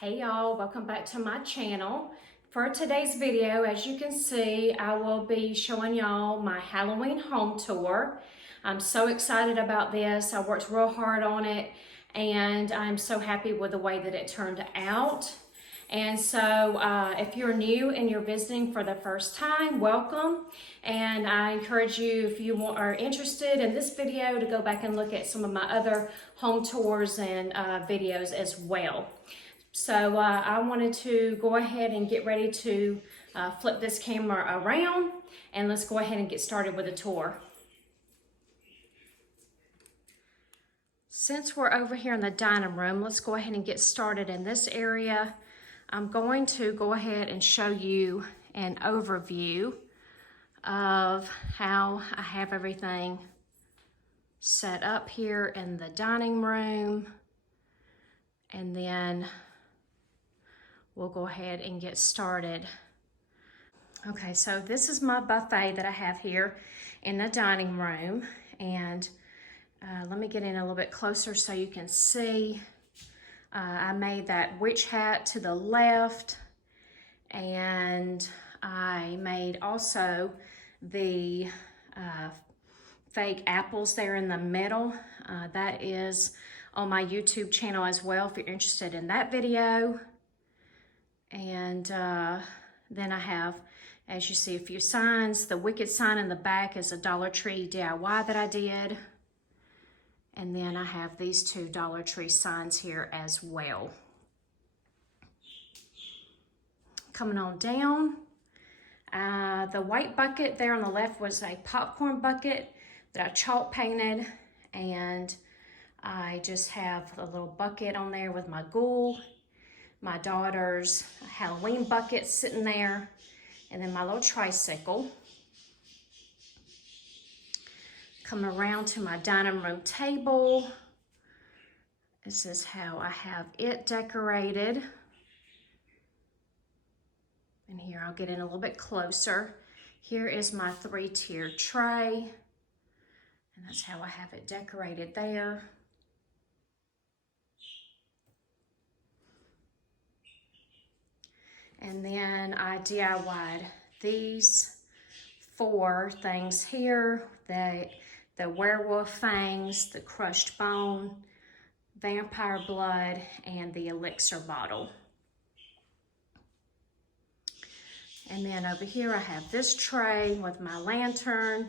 Hey y'all, welcome back to my channel. For today's video, as you can see, I will be showing y'all my Halloween home tour. I'm so excited about this. I worked real hard on it and I'm so happy with the way that it turned out. And so if you're new and you're visiting for the first time, welcome. And I encourage you, if you are interested in this video, to go back and look at some of my other home tours and videos as well. So I wanted to go ahead and get ready to flip this camera around, and let's go ahead and get started with the tour. Since we're over here in the dining room, let's go ahead and get started in this area. I'm going to go ahead and show you an overview of how I have everything set up here in the dining room, and then we'll go ahead and get started. Okay, so this is my buffet that I have here in the dining room, and let me get in a little bit closer so you can see. I made that witch hat to the left, and I made also the fake apples there in the middle. That is on my YouTube channel as well if you're interested in that video. And then I have, as you see, a few signs. The Wicked sign in the back is a Dollar Tree DIY that I did. And then I have these two Dollar Tree signs here as well. Coming on down, the white bucket there on the left was a popcorn bucket that I chalk painted. And I just have a little bucket on there with my ghoul, my daughter's Halloween bucket sitting there, and then my little tricycle. Coming around to my dining room table. This is how I have it decorated. And here I'll get in a little bit closer. Here is my 3-tier tray, and that's how I have it decorated there. And then I DIY'd these 4 things here, the werewolf fangs, the crushed bone, vampire blood, and the elixir bottle. And then over here I have this tray with my lantern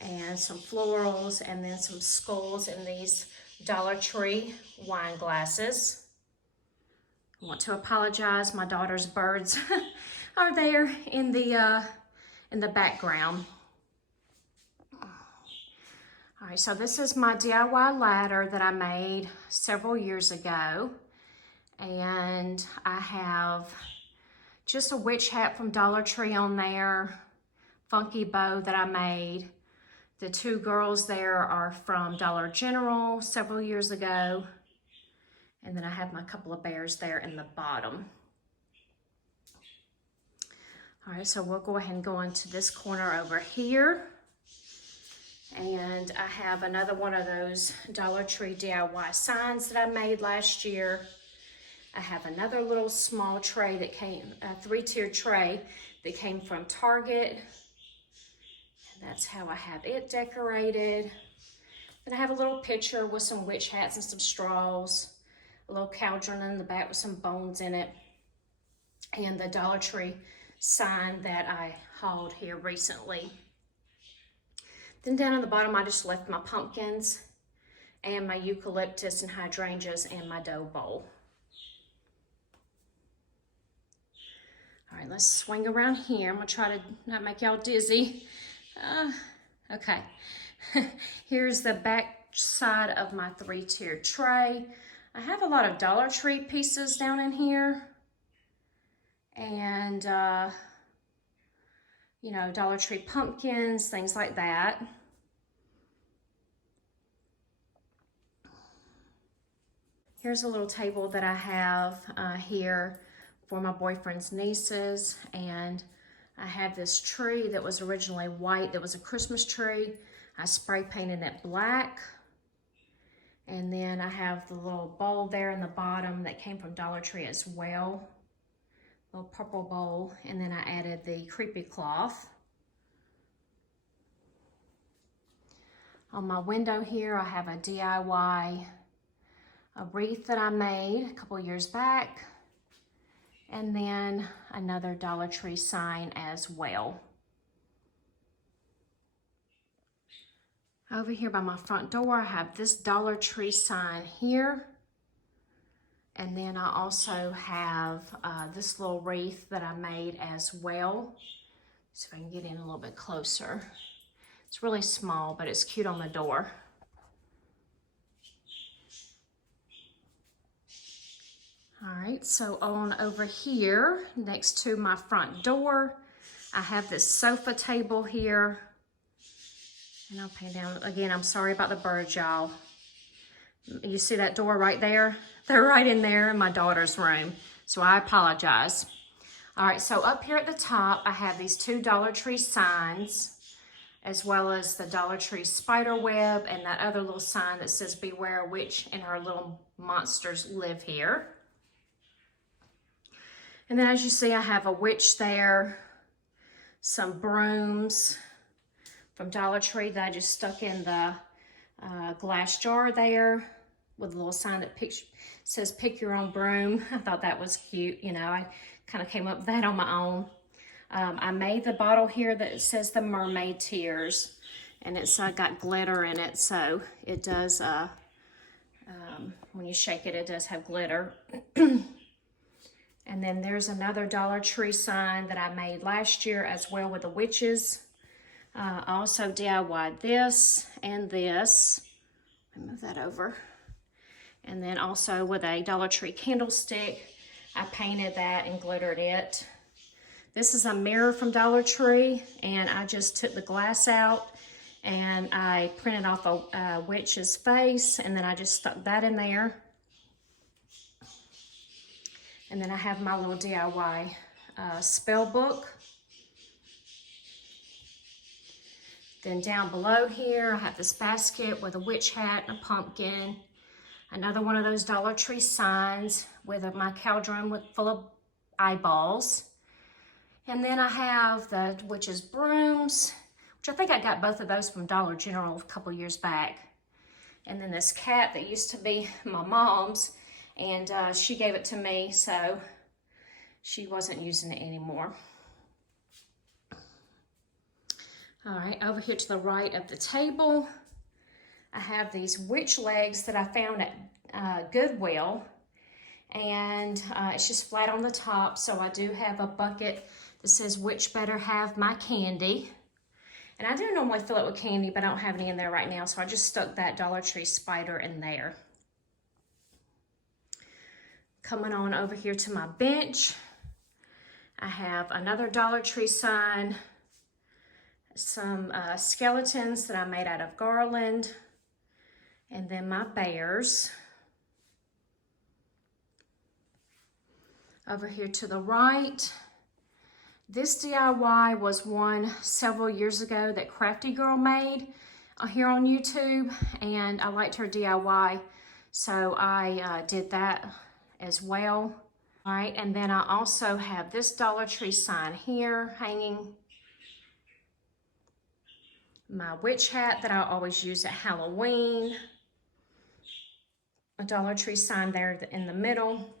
and some florals, and then some skulls in these Dollar Tree wine glasses. I want to apologize, my daughter's birds are there in the background. All right, so this is my DIY ladder that I made several years ago. And I have just a witch hat from Dollar Tree on there, funky bow that I made. The 2 girls there are from Dollar General several years ago. And then I have my couple of bears there in the bottom. All right, so we'll go ahead and go into this corner over here. And I have another one of those Dollar Tree DIY signs that I made last year. I have another little small tray that came, a 3-tier tray that came from Target. And that's how I have it decorated. And I have a little pitcher with some witch hats and some straws. A little cauldron in the back with some bones in it, and the Dollar Tree sign that I hauled here recently. Then down on the bottom, I just left my pumpkins and my eucalyptus and hydrangeas and my dough bowl. All right, let's swing around here. I'm gonna try to not make y'all dizzy. Okay, here's the back side of my 3-tier tray. I have a lot of Dollar Tree pieces down in here, and you know, Dollar Tree pumpkins, things like that. Here's a little table that I have here for my boyfriend's nieces, and I have this tree that was originally white that was a Christmas tree. I spray painted it black. And then I have the little bowl there in the bottom that came from Dollar Tree as well. Little purple bowl. And then I added the creepy cloth. On my window here, I have a DIY wreath that I made a couple years back. And then another Dollar Tree sign as well. Over here by my front door, I have this Dollar Tree sign here. And then I also have this little wreath that I made as well. See if I can get in a little bit closer. It's really small, but it's cute on the door. All right, so on over here, next to my front door, I have this sofa table here. And I'll pan down, again, I'm sorry about the birds, y'all. You see that door right there? They're right in there in my daughter's room, so I apologize. All right, so up here at the top, I have these two Dollar Tree signs, as well as the Dollar Tree spider web and that other little sign that says beware a witch and her little monsters live here. And then as you see, I have a witch there, some brooms from Dollar Tree that I just stuck in the glass jar there with a little sign that says pick your own broom. I thought that was cute. You know, I kind of came up with that on my own. I made the bottle here that says the mermaid tears, and it's got glitter in it, so it does, when you shake it, it does have glitter. And then there's another Dollar Tree sign that I made last year as well with the witches. I also DIY'd this and this. Let me move that over. And then also with a Dollar Tree candlestick, I painted that and glittered it. This is a mirror from Dollar Tree, and I just took the glass out and I printed off a witch's face, and then I just stuck that in there. And then I have my little DIY spell book. Then down below here, I have this basket with a witch hat and a pumpkin. Another one of those Dollar Tree signs with my cauldron full of eyeballs. And then I have the witch's brooms, which I think I got both of those from Dollar General a couple years back. And then this cat that used to be my mom's, and she gave it to me, so she wasn't using it anymore. All right, over here to the right of the table, I have these witch legs that I found at Goodwill, and it's just flat on the top, so I do have a bucket that says witch better have my candy. And I do normally fill it with candy, but I don't have any in there right now, so I just stuck that Dollar Tree spider in there. Coming on over here to my bench, I have another Dollar Tree sign, some skeletons that I made out of garland, and then my bears. Over here to the right, this DIY was one several years ago that Crafty Girl made here on YouTube, and I liked her DIY, so I did that as well. All right, and then I also have this Dollar Tree sign here hanging. My witch hat that I always use at Halloween. A Dollar Tree sign there in the middle,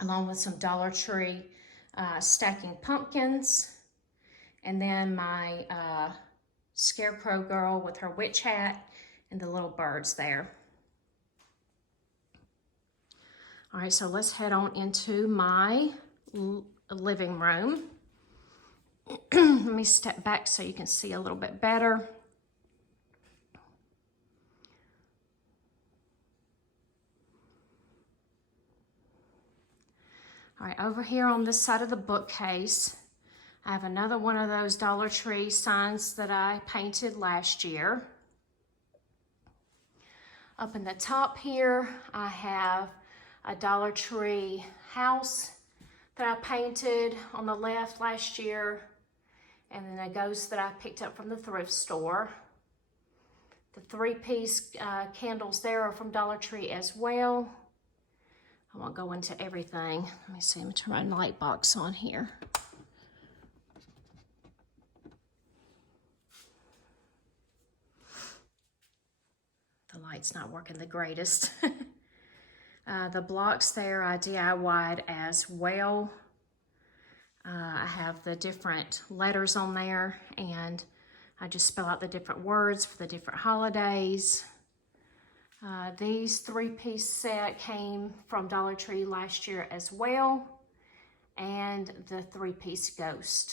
along with some Dollar Tree stacking pumpkins. And then my scarecrow girl with her witch hat and the little birds there. All right, so let's head on into my living room. Let me step back so you can see a little bit better. All right, over here on this side of the bookcase, I have another one of those Dollar Tree signs that I painted last year. Up in the top here, I have a Dollar Tree house that I painted on the left last year, and then a ghost that I picked up from the thrift store. The 3-piece candles there are from Dollar Tree as well. I won't go into everything. Let me see, I'm gonna turn my light box on here. The light's not working the greatest. The blocks there I DIY'd as well. I have the different letters on there, and I just spell out the different words for the different holidays. These 3-piece set came from Dollar Tree last year as well, and the 3-piece ghost.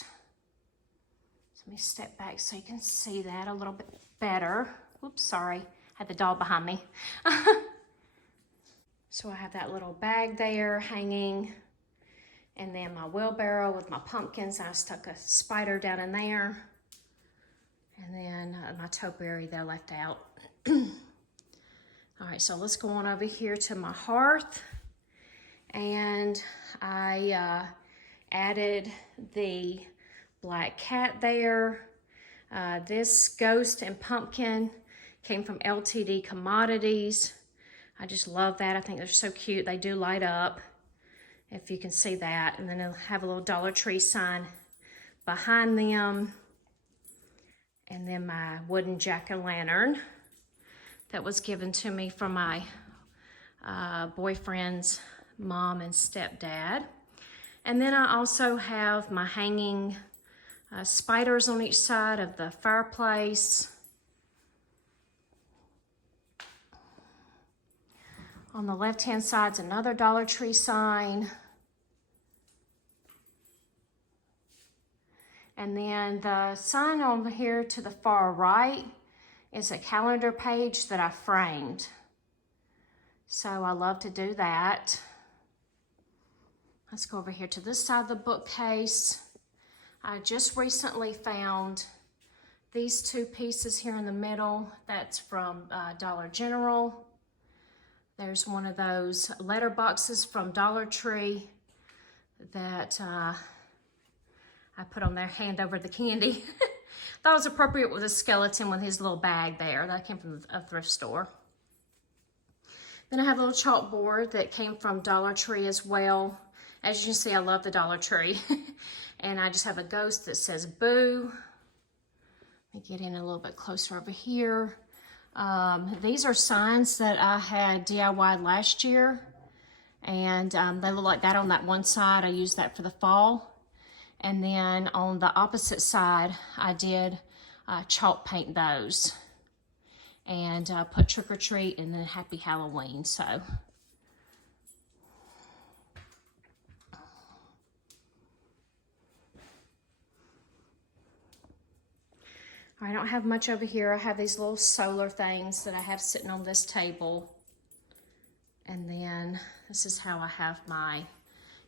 So let me step back so you can see that a little bit better. Oops, sorry, had the dog behind me. So I have that little bag there hanging, and then my wheelbarrow with my pumpkins. I stuck a spider down in there, and then my topiary there left out. All right, so let's go on over here to my hearth, and I added the black cat there. This ghost and pumpkin came from LTD Commodities. I just love that. I think they're so cute. They do light up, if you can see that. And then they'll have a little Dollar Tree sign behind them. And then my wooden jack-o'-lantern that was given to me from my boyfriend's mom and stepdad. And then I also have my hanging spiders on each side of the fireplace. On the left-hand side's another Dollar Tree sign. And then the sign over here to the far right is a calendar page that I framed. So I love to do that. Let's go over here to this side of the bookcase. I just recently found these 2 pieces here in the middle. That's from Dollar General. There's one of those letter boxes from Dollar Tree that I put on there, hand over the candy. Thought it was appropriate with a skeleton with his little bag there. That came from a thrift store. Then I have a little chalkboard that came from Dollar Tree as well. As you can see, I love the Dollar Tree. And I just have a ghost that says boo. Let me get in a little bit closer over here. These are signs that I had DIY'd last year, and they look like that on that one side. I used that for the fall. And then on the opposite side, I did chalk paint those and put trick or treat and then happy Halloween. So I don't have much over here. I have these little solar things that I have sitting on this table. And then this is how I have my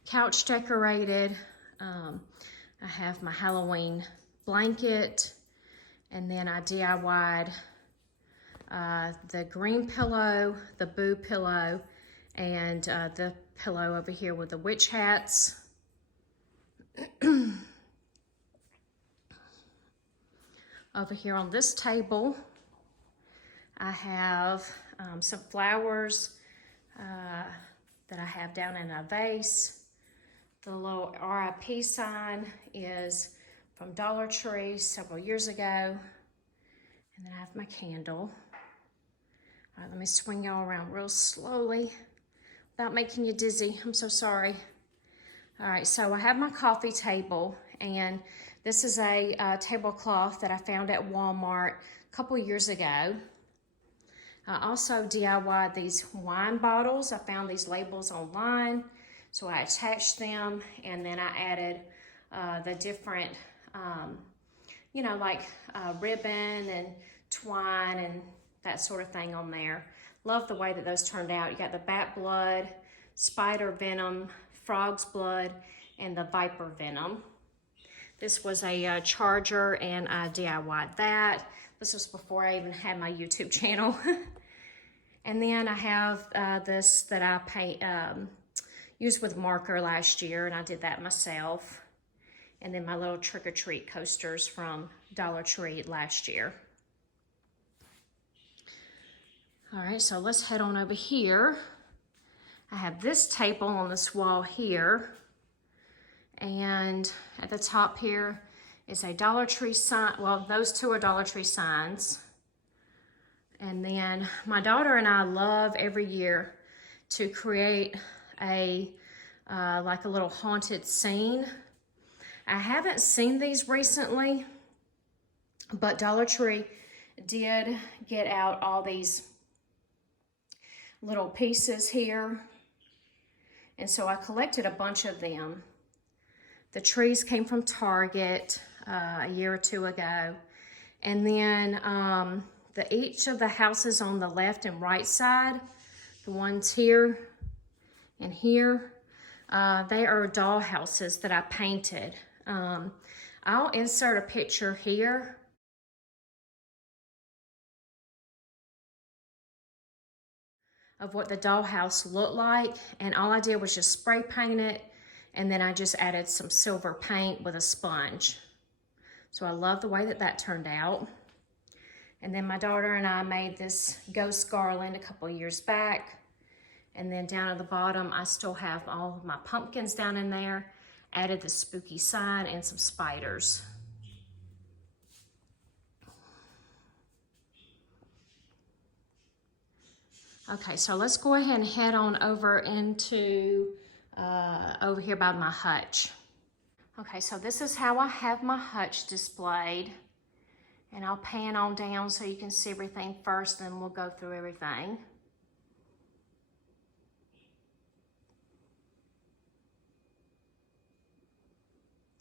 couch decorated. I have my Halloween blanket. And then I DIY'd the green pillow, the boo pillow, and the pillow over here with the witch hats. Over here on this table, I have some flowers that I have down in a vase. The little RIP sign is from Dollar Tree several years ago. And then I have my candle. All right, let me swing y'all around real slowly without making you dizzy. I'm so sorry. All right, so I have my coffee table, and this is a tablecloth that I found at Walmart a couple years ago. I also DIY'd these wine bottles. I found these labels online, so I attached them, and then I added the different, you know, like ribbon and twine and that sort of thing on there. Love the way that those turned out. You got the bat blood, spider venom, frog's blood, and the viper venom. This was a charger, and I DIY'd that. This was before I even had my YouTube channel. And then I have this that I used with marker last year, and I did that myself. And then my little trick-or-treat coasters from Dollar Tree last year. All right, so let's head on over here. I have this table on this wall here. And at the top here is a Dollar Tree sign. Well, those two are Dollar Tree signs. And then my daughter and I love every year to create a like a little haunted scene. I haven't seen these recently, but Dollar Tree did get out all these little pieces here. And so I collected a bunch of them. The trees came from Target a year or two ago. And then each of the houses on the left and right side, the ones here and here, they are doll houses that I painted. I'll insert a picture here of what the dollhouse looked like, and all I did was just spray paint it, and then I just added some silver paint with a sponge. So I love the way that that turned out. And then my daughter and I made this ghost garland a couple of years back. And then down at the bottom, I still have all of my pumpkins down in there. Added the spooky sign and some spiders. Okay, so let's go ahead and head on over into over here by my hutch. Okay, so this is how I have my hutch displayed. And I'll pan on down so you can see everything first, then we'll go through everything.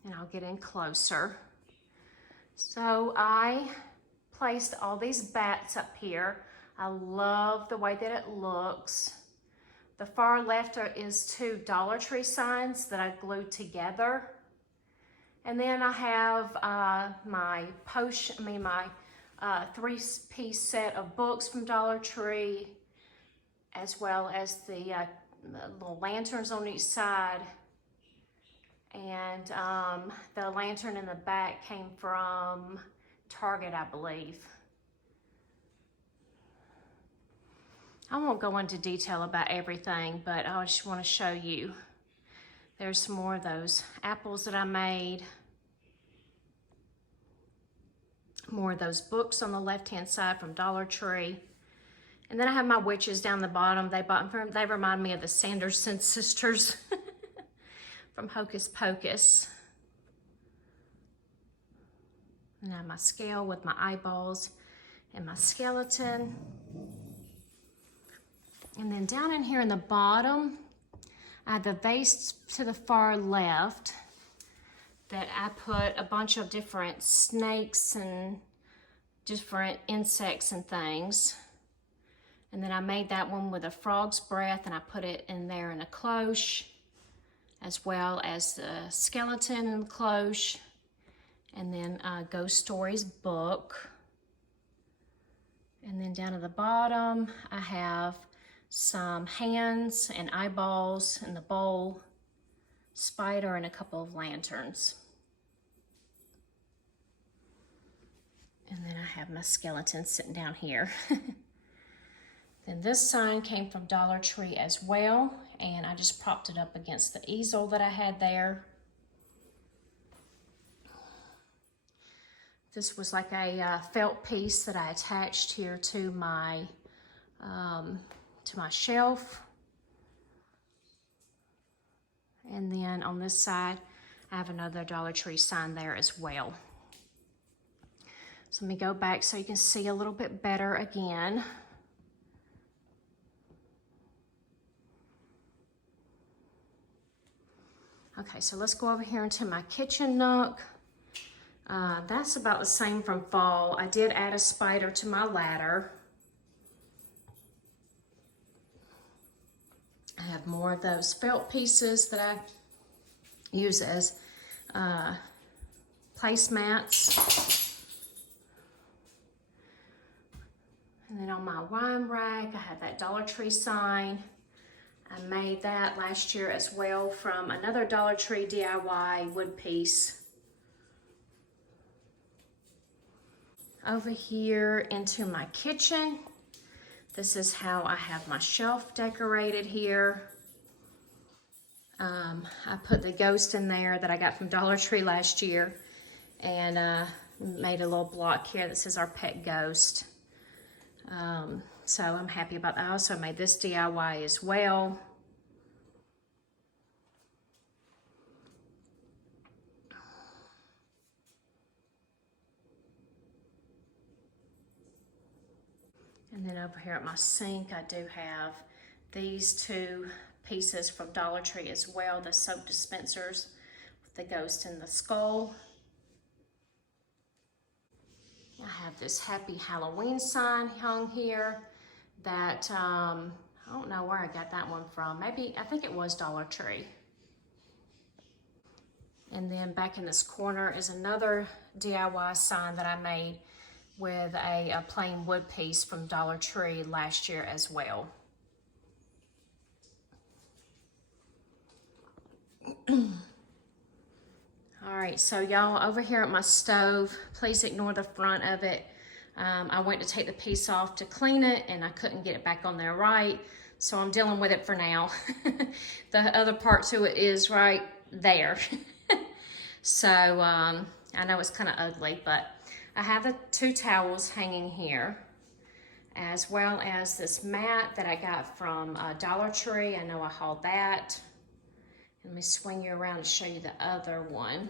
And I'll get in closer. So I placed all these bats up here. I love the way that it looks. The far left is two Dollar Tree signs that I glued together. And then I have my three-piece set of books from Dollar Tree, as well as the little lanterns on each side. And the lantern in the back came from Target, I believe. I won't go into detail about everything, but I just want to show you. There's some more of those apples that I made. More of those books on the left-hand side from Dollar Tree. And then I have my witches down the bottom. They remind me of the Sanderson sisters from Hocus Pocus. And I have my scale with my eyeballs and my skeleton. And then down in here in the bottom, I have the vase to the far left that I put a bunch of different snakes and different insects and things. And then I made that one with a frog's breath, and I put it in there in a cloche, as well as the skeleton in the cloche, and then a Ghost Stories book. And then down at the bottom, I have some hands and eyeballs in the bowl, spider, and a couple of lanterns. And then I have my skeleton sitting down here. Then this sign came from Dollar Tree as well, and I just propped it up against the easel that I had there. This was like a felt piece that I attached here to my shelf. And then on this side, I have another Dollar Tree sign there as well. So let me go back so you can see a little bit better again. Okay, so let's go over here into my kitchen nook. That's about the same from fall. I did add a spider to my ladder. I have more of those felt pieces that I use as placemats. And then on my wine rack, I have that Dollar Tree sign. I made that last year as well from another Dollar Tree DIY wood piece. Over here into my kitchen, This is how I have my shelf decorated here. I put the ghost in there that I got from Dollar Tree last year, and made a little block here that says our pet ghost. So I'm happy about that. I also made this DIY as well. And then over here at my sink, I do have these two pieces from Dollar Tree as well, the soap dispensers with the ghost and the skull. I have this Happy Halloween sign hung here that, I don't know where I got that one from. Maybe, I think it was Dollar Tree. And then back in this corner is another DIY sign that I made with a plain wood piece from Dollar Tree last year as well. All right, so y'all, over here at my stove, please ignore the front of it. I went to take the piece off to clean it and I couldn't get it back on there right, so I'm dealing with it for now. The other part to it is right there. So I know it's kind of ugly, but I have the two towels hanging here, as well as this mat that I got from Dollar Tree. I know I hauled that. Let me swing you around and show you the other one.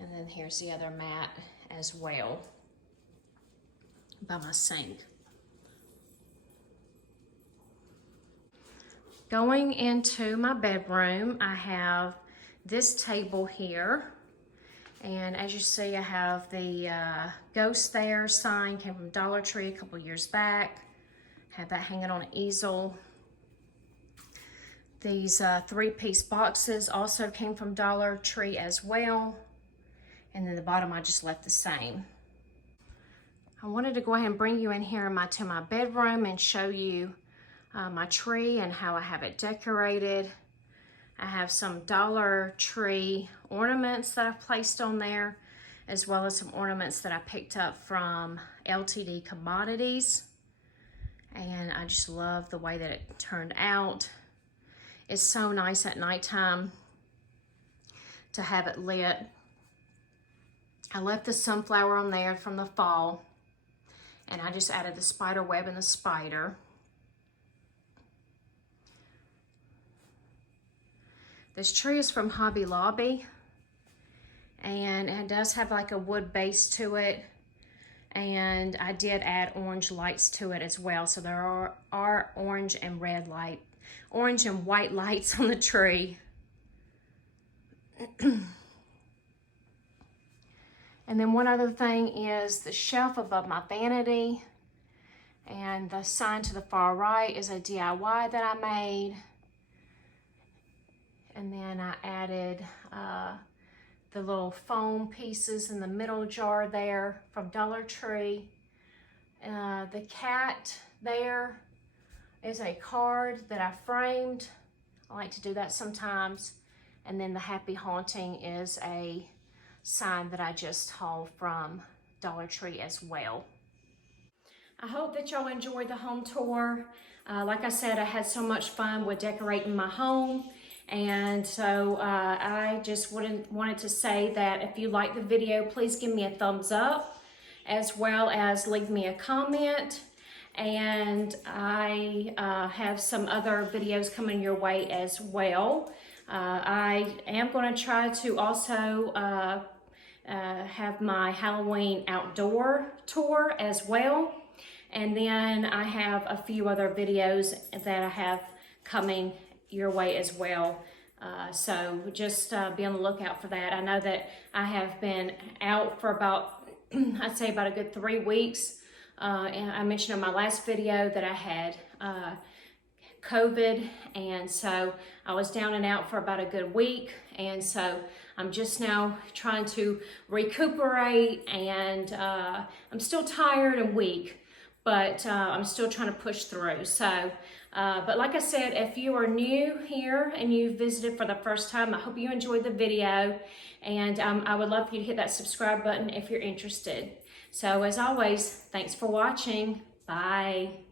And then here's the other mat as well by my sink. Going into my bedroom, I have this table here. And as you see, I have the ghost there sign, came from Dollar Tree a couple years back. Have that hanging on an easel. These 3-piece boxes also came from Dollar Tree as well. And then the bottom I just left the same. I wanted to go ahead and bring you in here to my bedroom and show you my tree and how I have it decorated. I have some Dollar Tree ornaments that I've placed on there, as well as some ornaments that I picked up from LTD Commodities. And I just love the way that it turned out. It's so nice at nighttime to have it lit. I left the sunflower on there from the fall, and I just added the spider web and the spider. This tree is from Hobby Lobby, and it does have like a wood base to it, and I did add orange lights to it as well. So there are orange and white lights on the tree. And then one other thing is the shelf above my vanity, and the sign to the far right is a DIY that I made. And then I added the little foam pieces in the middle jar there from Dollar Tree. The cat there is a card that I framed. I like to do that sometimes. And then the Happy Haunting is a sign that I just hauled from Dollar Tree as well. I hope that y'all enjoyed the home tour. Like I said, I had so much fun with decorating my home. And so I just wanted to say that if you like the video, please give me a thumbs up, as well as leave me a comment. And I have some other videos coming your way as well. I am going to try to also have my Halloween outdoor tour as well. And then I have a few other videos that I have coming your way as well. So just be on the lookout for that. I know that I have been out for about, I'd say about a good 3 weeks. And I mentioned in my last video that I had COVID, and so I was down and out for about a good week, and so I'm just now trying to recuperate, and I'm still tired and weak, but I'm still trying to push through. So but like I said, if you are new here and you visited for the first time, I hope you enjoyed the video, and I would love for you to hit that subscribe button if you're interested. So as always, thanks for watching. Bye.